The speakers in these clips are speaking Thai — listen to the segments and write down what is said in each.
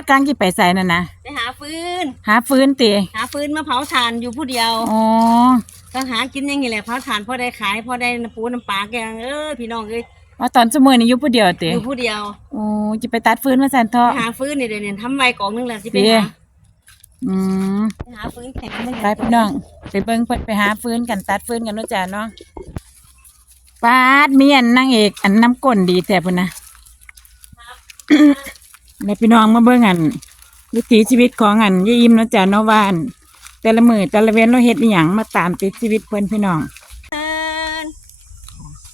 ดกลางกี่ไปใส่นั่นนะไปหาฟืน หาฟืนตีหาฟืนมาเผาถ่านอยู่ผู้เดียวอ๋อก็หากินอยังไงแหละเผาถ่านพอได้ขายพอได้น้ำปูน้ำปลาแกงเออพี่น้องเอ้ยว่าตอนสมือนี่อยู่ผู้เดียวตีอยู่ผู้เดียวโอ้จะไปตัดฟืนมาสันเถไปอะหาฟืนนี่เดี๋ยวนี้ทำไว้กองนึงแหละสิไปเดี๋ยหาวอืมไปหาฟืนแข็งมันไปพี่น้องไปเบิ่งเพิ่นไปหาฟืนกันตัดฟืนกันเนาะจ้าเนาะปาดเมียนนางเอกอันน้ำก้นดีแต่พุ่นนะ แล้วพี่น้องมาเบิ่งอันวิถีชีวิตของอันยายอิมเนาะจ้าเนาะว่าอันแต่ละมือแต่ละเว้นเราเฮ็ดอีหยังมาตามติดชีวิตเพิ่นพี่น้องเอิ้น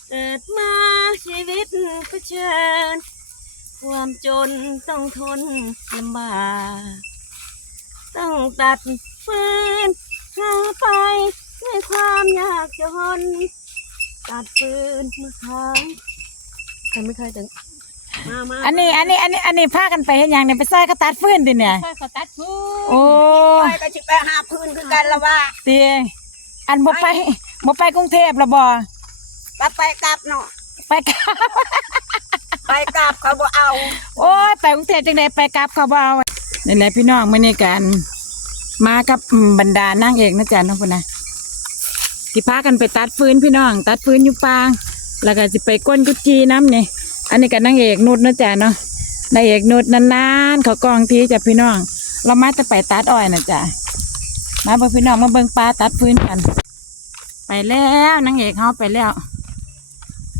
เกิดมาชีวิตเผชิญ ความจนต้องทนลำบากต้องตัดฟืนหาไปด้วยความยากจน ตัดฟืนมาขายใครไม่เคยถึง มามาอันนี้อันนี้อันนี้อันนี้พากันไปเฮ็ดหยังเนี่ยไปซอยก็ตัดฟืนติเนี่ยใช่เขาตัดฟืนโอ้ไปก็สิไปหาฟืนคือกันละว่าตีอันบ่ไปบ่ไปกรุงเทพละบ่กลับไปกลับเนาะไปกลับไปกลับเขาบ่เอาโอ้ยไปกรุงเทพจังไดไปกลับเขาบ่เอานี่แหละพี่น้องมื้อนี้กัน มากับอืมบรรดานางเอกนะจ๊ะน้องพุ่นนะที่พากันไปตัดฟืนพี่น้อง ตัดฟืนอยู่ป่าแล้วก็สิไปก้นกุจีน้ำนี่ อันนี้ก็นางเอกนุดนะจ๊ะเนาะนางเอกนุดนานๆเขากองทีจ้ะพี่น้อง เรามาจะไปตัดอ้อยนะจ๊ะมาเบิ่งพี่น้องมาเบิ่งปลาตัดฟืนกัน ไปแล้วนางเอกเฮาไปแล้ว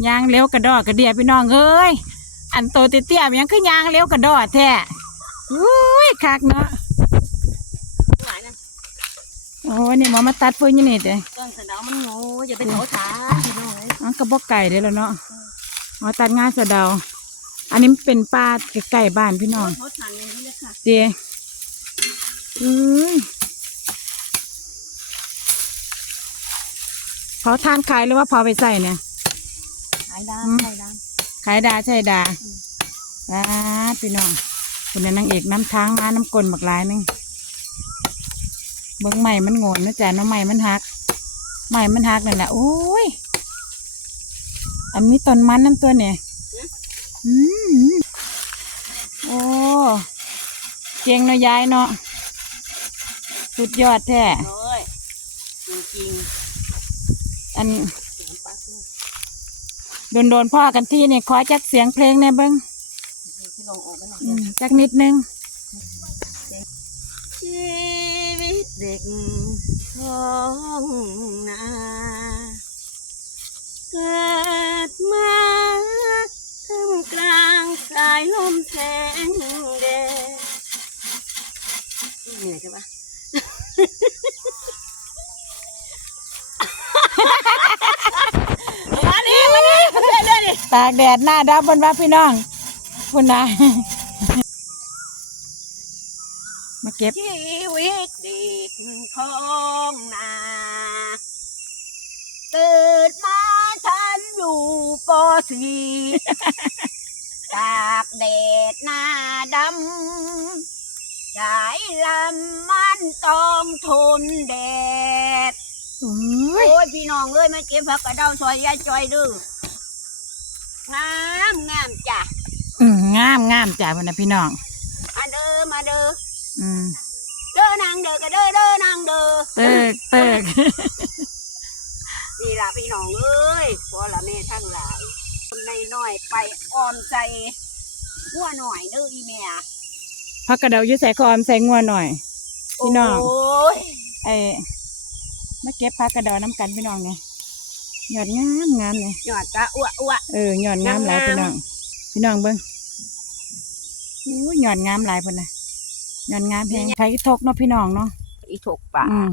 ยางเร็วกระดอกกระเดียพี่น้องเอ้ยอันโตเตี้ยๆมันยังคือยางเลี้ยวกระโดดแท้อุ้ยคักเนาะหลายนะโอ้ยนี่หมอมาตัดฟืนอยู่นี่เด้ต้นสะเดามันโง่อย่าไปเผาถ่านพี่น้องเอ้ยมันก็บอกไก่เด้แล้วเนาะ หมอตัดงาสะเดา อันนี้มันเป็นปลาไก่บ้านพี่น้องเผาถ่านอย่างนี้เลยค่ะเด้อุ้ยเผาทานขายหรือว่าเผาไปใส่เนี่ย ขายด้านอืม ขายด้านขายดาใช่ดาดาพี่น้องคนนั้นนางเอกน้ำทางมาน้ำกลนบักหลายหนึงเบิ้งใหม่มันโงนนะจ๊ะเน้องใหม่มันหักใหม่มันหักนั่นแหละโอ้ย อันมีต้นมันน้ำตัวเนี่ยอืมโอ้เจียงเนาะยายเนาะสุดยอดแท้โอ้ยจริงอันๆเสียงปลาคือโดนโดนๆพ่อกันที่นี่ขอจักเสียงเพลงแน่เบิ้งที่ลงออกไปหน่อยอืมจักนิดนึง ชีวิตเด็กท้องนา เกิดมาท่ามกลางสายลมแสงแดดเหนื่อยใช่ปะมาดิมาดิมาเรื่อยๆดิตากแดดหน้าดับบนว่าพี่น้องคุณนะมาเก็บชีวิตเด็กทอง สี่ตากแดดหน้าดำสายลำมันต้องทนแดด โอ้โอ้ยยพี่น้องเอ้ยมาเก็บผักกระเดาซอยยายจอยเดื้องามงามจ้ะอืมงามงามจ้าพนนะพี่น้องมาเด้อมาเด้ออืมเด้อนางเด้อก็เด้อเด้อนางเด้อเติกเติกนี่ล่ะพี่น้องเอ้ยพอละแม่ทั้งหลายค นในน้อยๆไปออมใจหัวหน่อยเด้ออีแม่พักกระเดาอยุ่ใส่คอมใส่งัวหน่อย พี่น้อง โอ้ยไอ้มาเก็บพักกระเดาน้ำกันพี่น้องเนี่ยหยอดงามงามเลยหยอดกะอ้วอ้วเออหยอดงามหลายงามพี่น้อง พี่น้องเบิ้งอู้ยหยอดงามหลายพนนะหยอดงามแพงไผทกเนาะพี่น้องเนาะอีถกป่าอืม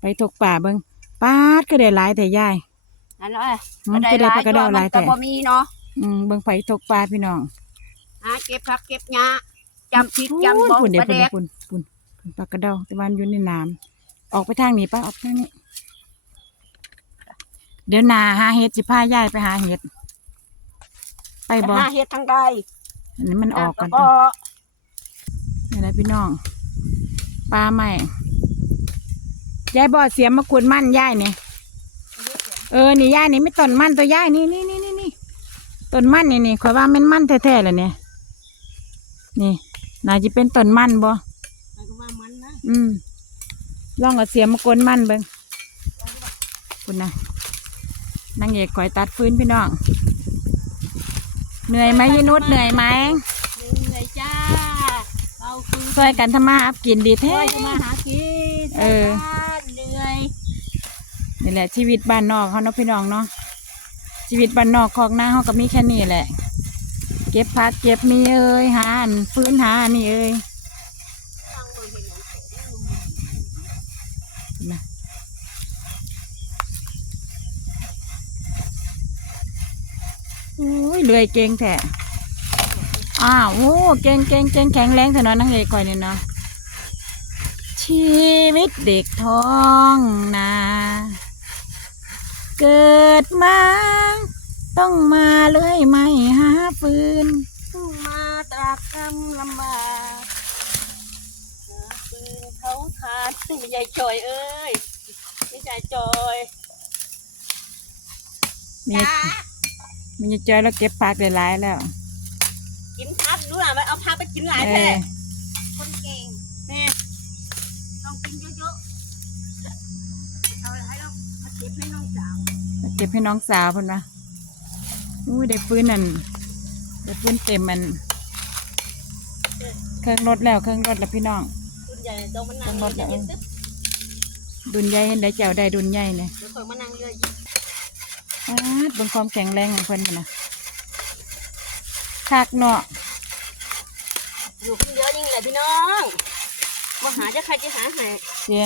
ไปถกป่าเบิ้งปาดก็ได้หลายแต่ยาย อันนั้นเอ้ยอืมก็ได้ปลากระเดาหลายแต่แต่บ่มีเนาะอืมเบิ้งไผถกป่าพี่น้องหาเก็บผักเก็บหญ้าจำผิดจำบ่ปุ่นเดี๋ยปวระปุ่นเดเดี๋ยกวปุ่นปุ่นปุ่นปลากระเดาแต่วันอยู่ในน้ำออกไปทางนี้ป้าออกไปทางนี้ เดี๋ยวนาหาเห็ดสิพายายไปหาเห็ด ไปบ่หาเฮ็ดทางใดอันนี้มันออกก่อนก็นี่นะพี่น้องปลาใหม่ยายบ่เสียมมาขุดมั่นยายเนี่ย เออ นี่ยายนี่ไม่ต้นมั่นตัวยายนี่นี่นี่นี่นี่ต้นมั่นนี่นี่ข่อยว่าแมันมั่นแท้ๆเลยเนี่ย นี่น่าจะเป็นต้นมันบ่มันก็ว่ามันนะอืมลองเอาเสียมมากวนมันเบิ่งคุณนะนางเอกคอยตัดฟื้นพี่น้อง เหนื่อยไหมยายนุชเหนื่อยไหมเหนื่อยจ้าเอาคือช่วยกันทำมาหากินดีแท้ ช่วยจะมาหากินเออเหนื่อย นี่แหละชีวิตบ้านนอกเขาเนาะพี่น้องเนาะชีวิตบ้านนอกของหน้าเขาก็มีแค่นี้แหละ เก็บผักเก็บมีเอ้ยหาอันฟื้นหาอันนี่เอ้ยนะโอ้ยเลื่อยเก่งแท้อ้าวโอ้เก่งเก่งเก่งแข็งแรงแต่เนาะนางเอกก่อยนี่เนาะชีวิตเด็กท้องนา เกิดมา ต้องมาเลื่อยไม่หาฟืนต้องมาตรากตรำลำบากหาปืนเขาทานไม่ใหญ่จอยเอ้ยไม่ใหญ่จอยมีจ้ามีจอยแล้วเก็บผักได้หลายแล้ว กินพักดูนะไปเอาพักไปกินหลายเอแท้อคนเก่งแม่ต้องกินเยอะๆเอาให้เราเอาเก็บให้น้องสาว เก็บให้น้องสาวเพิ่นมาอุ้ยได้ปืนนั่นได้ปืนเต็มมัน เครื่องรถแล้วเครื่องรถแล้วพี่น้องรุ่นใหญ่ต้องมานั่งต้องลดแล้วเย็นๆตึ๊บดุนใหญ่เห็นได้เจ้าได้ดุนใหญ่เนี่ยเดี๋ยวคอยมานั่งเรืออ้าดบนความแข็งแรงของเพิ่นน่ะนะคักเนาะอยู่คนเดียวนี่แหละพี่น้องมาหาจะใครจะหาให้เสีย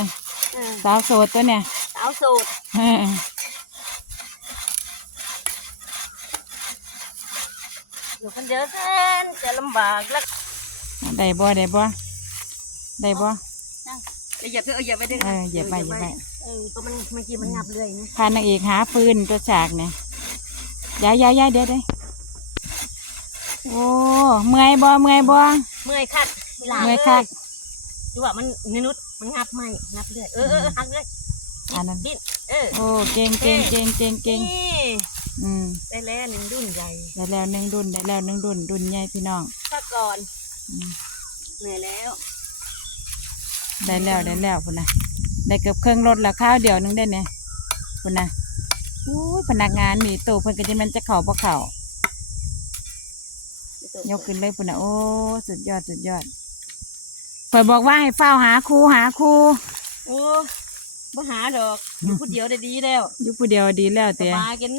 เออสาวโสดตัวเนี่ยสาวโสด อออยู่คนเดียวแสนจะลำบากแล้วได้บ่ได้บ่ได้บ่เดี๋ยวอย่าเพิ่งเอาอย่าไปดึงเออเหยียบไปเหยียบไปเออก็มันเมื่อกี้มันงับเรื่อยนะพานางเอกหาฟืนตัวฉากเนี่ยย้ายย้ายย้ายเดี๋ยวเดี๋ยวโอ้เมื่อยบ่เมื่อยบ่เมื่อยคักหลาเมื่อยคักดูว่ามันนินุดมันงับไม่งับเรื่อยเออเออเออหักเลยอันนั้นดิ้นเออโอ้เก่งเก่งเก่งเก่งเก่งนี่อืม ได้แล้วหนึ่งดุนใหญ่ได้แล้วหนึ่งดุนได้แล้วหนึ่งดุนดุนใหญ่พี่น้องพักก่อนอืมเหนื่อยแล้ว ได้แล้วได้แล้วพุ่นนะได้เกือบเครื่องรถแล้วข้าวเดียวหนึงได้เนี่ยพุ่นนะโอ้ยพนักงานนี่ตู้เพิ่นก็จะมันจะเข่าบ่เข่ายกขึ้นเลยพุ่นนะโอ้สุดยอดสุดยอดเพิ่นบอกว่าให้เฝ้าหาครูหาครูโอ้บ่หาดอกอยู่ผู้เดียวได้ดีแล้วอยู่ผู้เดียวดีแล้วสเตี้ยบายกัน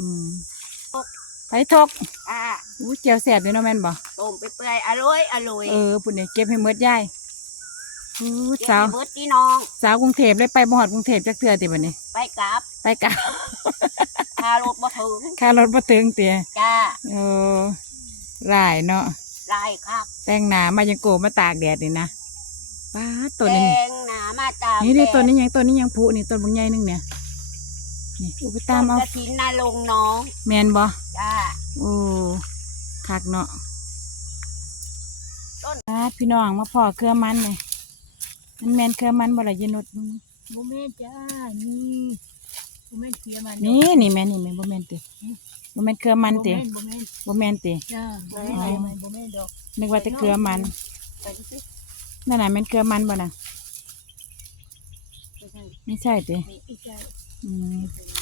อืม ไปทกอ่าอู้เจียวแสบอยู่เนาะแม่นบ่ต้มไปเปื่อยอร่อยอร่อยเออปุ่นนี่เก็บให้หมดยายอู้เดี๋ยวสาว ให้เบิดพี่น้อง สาวกรุงเทพเลยไปบ่ฮอดกรุงเทพจักเทื่อติบัดนี้ ไปกลับไปกะ พารถมาถึงค่ารถบ่ถึงเตี้ยจ้าเออหลายเนาะไล่ครับแต่งหน้ามายังโกมาตากแดดนี่นะป้าดตัวแดนี้งหนามาตามนี่นี่แดดตัวนี้ยังตัวนี้ยังผุนี่ต้นบางใหญ่หนึงเนี่ย นี่อุปตามเอาต้นกระถินนาลงน้องแม่นบ่จ้าโอ้คักเนาะต้นป้าดพี่น้องมาพ่อเครือมันนี่มันแม่นเครือมันบ่ล่ะยายนุชโมเมนจ้านี่โมเมนเสียมันนี่นี่แม่นี่แม่บ่แม่นติบ่แม่นเครือมันติโมเมนบ่แม่นติจ้าโมเมนอ๋อโมเมนดอกนึกว่าแต่เครือมันไปดิสินั่นน่ะแม่นเครือมันบ่น่ะไม่ใช่ไม่ใช่ติไม่ใช่อืมนึก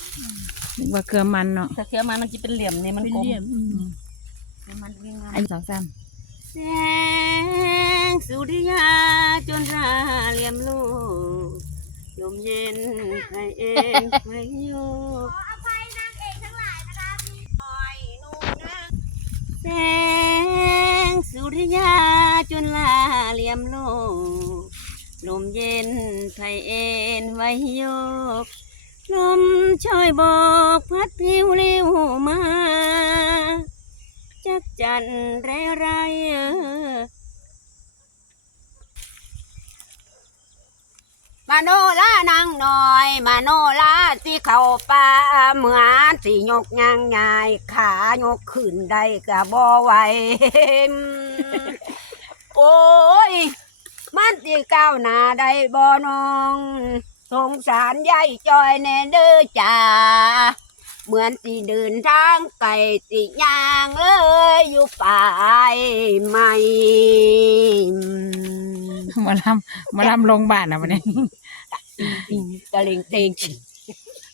ว่าเครือมันเนาะถ้าเสียมันมันจะเป็นเหลี่ยมเนี่ยมันกลมอืมมันวิ่งงามไอ้สองสามแสงสุริยาจนราเหลี่ยมลูกลมเย็นใครเอ็นไม่โยกแสงสุริยาจนลาเหลี่ยมโลกลมเย็นไทยเอ็นไว้โยก ลมช่อยบอกพัดพริ้วเร็วมา จักจันไรไรเออมาโนลานางน้อย มาโนลาที่เขาป่าเหมือนสิยกยางยายขายกขึ้นได้กะบ่ไหวโอ้ย มันสิก้าวหน้าได้บ่น้อง สงสารยายจอยแน่เด้อจ้า เหมือนสีเดินทางไกลสิยางเลยอยู่ป่ายใหม่ หมาลำหมาลำลงบ้านนะวันนี้ ตะเลงเตง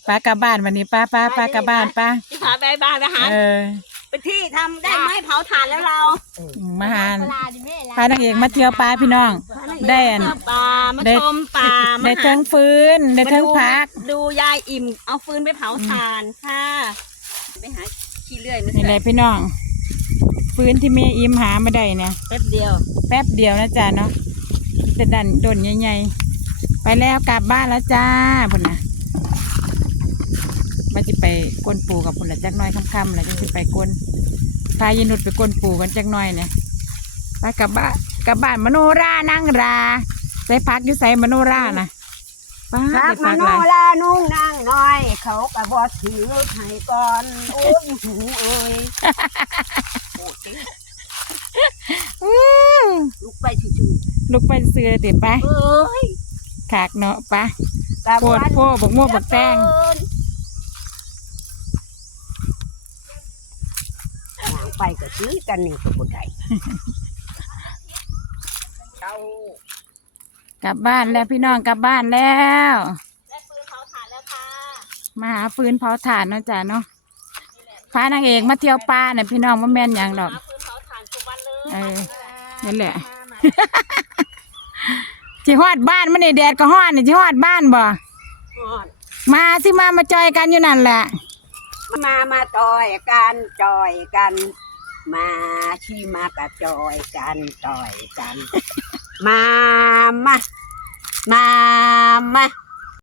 ป้ากลับบ้านวันนี้ป้าป้าป้ากลับบ้านป้าที่พาไปบ้านไปหา เออ เป็นที่ทำได้ไหมเผาถ่านแล้วเรามาหานพานางเอกมาเที่ยวปลาพี่น้อง ได้อันเที่ยวป่ามาได้ ชมป่ามาได้หาเทิงฟืนได้เทิงพัก ดูยายอิ่ม เอาฟืนไปเผาถ่านค่ะไปหาขี้เลื่อยมานี่แหใส่ละพี่น้อง ฟืนที่เมอิมหามาได้เนี่ยแป๊บเดียวแป๊บเดียวนะจ๊ะเนาะจะดันโดนใหญ่ๆไปแล้วกลับบ้านแล้วจ้าพุ่นนะ มาจะไปกวนปูกับพุ่นละจักหน้อยค่ำๆแล้วจะสิไปกวนพายินุดไปกวนปูกันจักหน้อยเนี่ยไปกลับบ้านกลับบ้านมโนรานั่งราใส่พักอยู่ใส่มโนรานะป้าพักได้มาพักโนหลายลานุ่งนางน้อย เขากระบอกถือให้ก่อนโอ้ยหูเอ้ยโอ้ยอื้อลุกไปชื่อลุกไปซื้อเตี๋ยไปๆเอ้ยขากเนาะไปะกะโพดโพบักม่วงบักแตง ย่าง ไปก็ซื้อกันนี่ก็บ่ได้เอากลับบ้านแล้วพี่น้องกลับบ้านแล้ว ได้ฟืนเผาถ่านแล้วค่ะ มาหาฟืนเผาถ่านเนาะจ้ะเนาะพานางเอกมาเที่ยวป่าเนี่ยพี่น้องว่าแม่นหยังดอก หาฟืนเผาถ่านทุกวันเลยเออนั่นแหละจิฮอดบ้านมันนี่แดดก็ฮอดนี่จิฮอดบ้านบ่ ฮอดมาสิมามาจอยกันอยู่นั่นแหละ มา มาจอยกันจอยกัน มาที่มากระจอยกันจอยกัน มามามามา